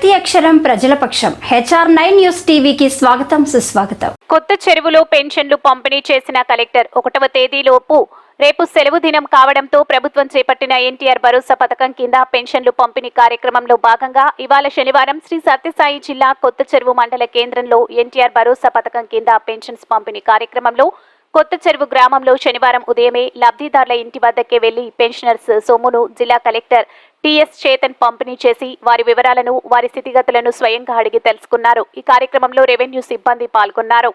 ప్రతి అక్షరం ప్రజల పక్షం. HR9 న్యూస్ టీవీకి స్వాగతం, సుస్వాగతం. కొత్త చెరువులో పెన్షన్లు పంపిణీ చేసిన కలెక్టర్ 1వ తేదీలోపు రేపు సెలవు దినం కావడంతో ప్రభుత్వం చేపట్టిన ఎన్టీఆర్ భరోసా పథకం కింద పెన్షన్లు పంపిణీ కార్యక్రమంలో భాగంగా ఇవాళ శనివారం శ్రీ సత్యసాయి జిల్లా కొత్త చెరువు మండల కేంద్రంలో ఎన్టీఆర్ భరోసా పథకం కింద పెన్షన్స్ పంపిణీ కార్యక్రమంలో కొత్త చెరువు గ్రామంలో శనివారం ఉదయమే లబ్ధిదారుల ఇంటి వద్దకే వెళ్లి పెన్షనర్స్ సొమ్మును జిల్లా కలెక్టర్ టిఎస్ చేతన్ పంపిణీ చేసి వారి వివరాలను, వారి స్థితిగతులను స్వయంగా అడిగి తెలుసుకున్నారు. ఈ కార్యక్రమంలో రెవెన్యూ సిబ్బంది పాల్గొన్నారు.